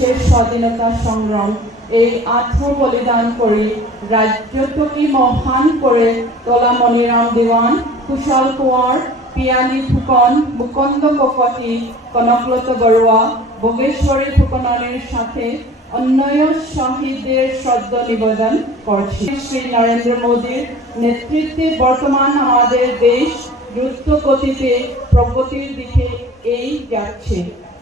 দেশের স্বাধীনতা সংগ্রাম। এই আত্ম বলিদান করে, রাজ্যটকি মহান করে তোলা মণিরাম দিওয়ান, কুশল কোঁৱৰ পিয়ালী ফুকন, মুকন্দ কপতি কনকলত বড়ুয়া ভোগেশ্বরী ফুকনানির সাথে অন্যান্য শহীদদের শ্রদ্ধা নিবেদন করছি। শ্রী নরেন্দ্র মোদীর নেতৃত্বে বর্তমান আমাদের দেশ দ্রুত গতিতে প্রগতির দিকে এই যাচ্ছে।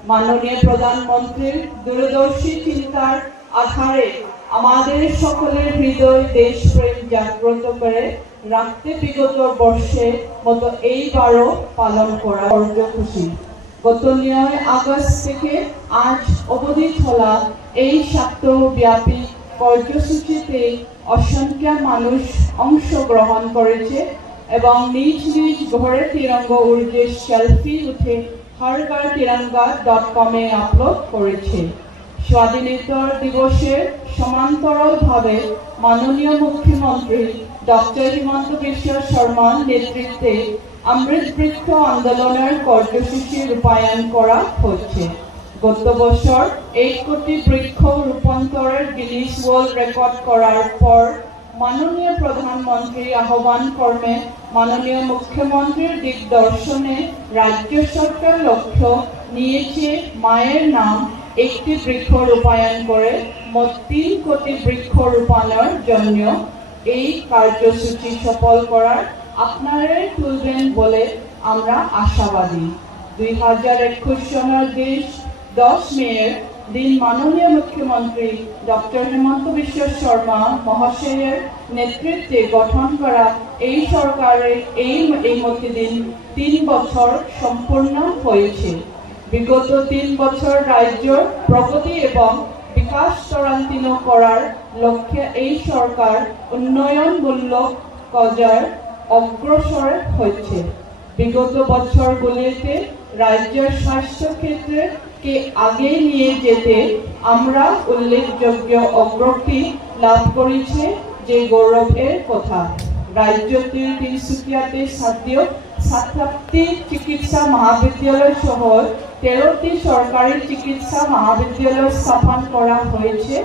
মাননীয় প্রধানমন্ত্রীর দূরদর্শী চিন্তার আধারে আমাদের সকলের হৃদয় দেশপ্রেম জাগ্রত করে রাখতে বিগত বর্ষে মতো এইবারও পালন করা খুশি। গত নয় আগস্ট থেকে আজ অবধি চলা এই সপ্তাহব্যাপী কার্যসূচিতে অসংখ্য মানুষ অংশগ্রহণ করেছে এবং নিজ নিজ ঘরে তিরঙ্গ উর্জে সেলফি উঠে হরগার তিরঙ্গা ডট কমে আপলোড করেছে। স্বাধীনতা দিবসের সমান্তরালভাবে মাননীয় মুখ্যমন্ত্রী ডক্টর হিমন্ত বিশ্ব শর্মার নেতৃত্বে অমৃত বৃক্ষ আন্দোলনের কর্মসূচি রূপায়ণ করা হচ্ছে। গত বছর এক কোটি বৃক্ষ রূপান্তরের গিনিস ওয়ার্ল্ড রেকর্ড করার পর মাননীয় প্রধানমন্ত্রী আহ্বান কর্মে মাননীয় মুখ্যমন্ত্রীর দিগদর্শনে রাজ্য সরকার লক্ষ্য নিয়েছে মায়ের নাম একটি বৃক্ষ রূপায়ণ করে মোট তিন কোটি বৃক্ষ রূপায়ণের জন্য এই কার্যসূচি সফল করার আপনারাই তুলবেন বলে আমরা আশাবাদী। দুই হাজার একুশ সনের দেশ দশ মেয়ের দিন মাননীয় মুখ্যমন্ত্রী ডক্টর হেমন্ত বিশ্ব শর্মা মহাশয়ের নেতৃত্বে গঠন করা এই সরকারের এই এই মধ্যে দিন তিন বছর সম্পূর্ণ হয়েছে। বিগত তিন বছর রাজ্যর প্রগতি এবং বিকাশ ত্বরান্বিত করার লক্ষ্যে এই সরকার উন্নয়নমূলক কাজের অগ্রসর হচ্ছে বিগত বছরগুলিতে রাজ্যের স্বাস্থ্য ক্ষেত্রে কে আগে নিয়ে যেতে আমরা উল্লেখযোগ্য অগ্রগতি লাভ করেছে যে গৌরবের কথা। রাজ্যটির তিনসুকিয়াতে সাতীয় সাতাত্তি চিকিৎসা মহাবিদ্যালয় সহ তেরোটি সরকারি চিকিৎসা মহাবিদ্যালয় স্থাপন করা হয়েছে।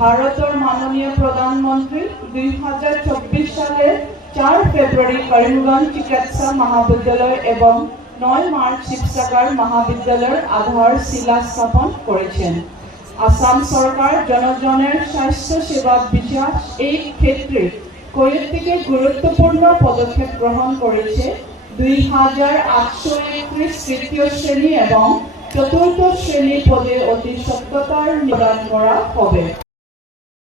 ভারতের মাননীয় প্রধানমন্ত্রী দুই হাজার চব্বিশ সালের চার ফেব্রুয়ারি করিমগঞ্জ চিকিৎসা মহাবিদ্যালয় এবং নয় মার্চ শিবসাগর মহাবিদ্যালয়ের আধার শিলা স্থাপন করেছেন। আসাম সরকার জনজনের স্বাস্থ্য সেবা বিশ্বাস এই ক্ষেত্রে কোয়েত থেকে গুরুত্বপূর্ণ পদক্ষেপ গ্রহণ করেছে। দুই হাজার আটশো একত্রিশ তৃতীয় শ্রেণি এবং চতুর্থ শ্রেণি পদে অতি সত্যতার নিদান করা হবে।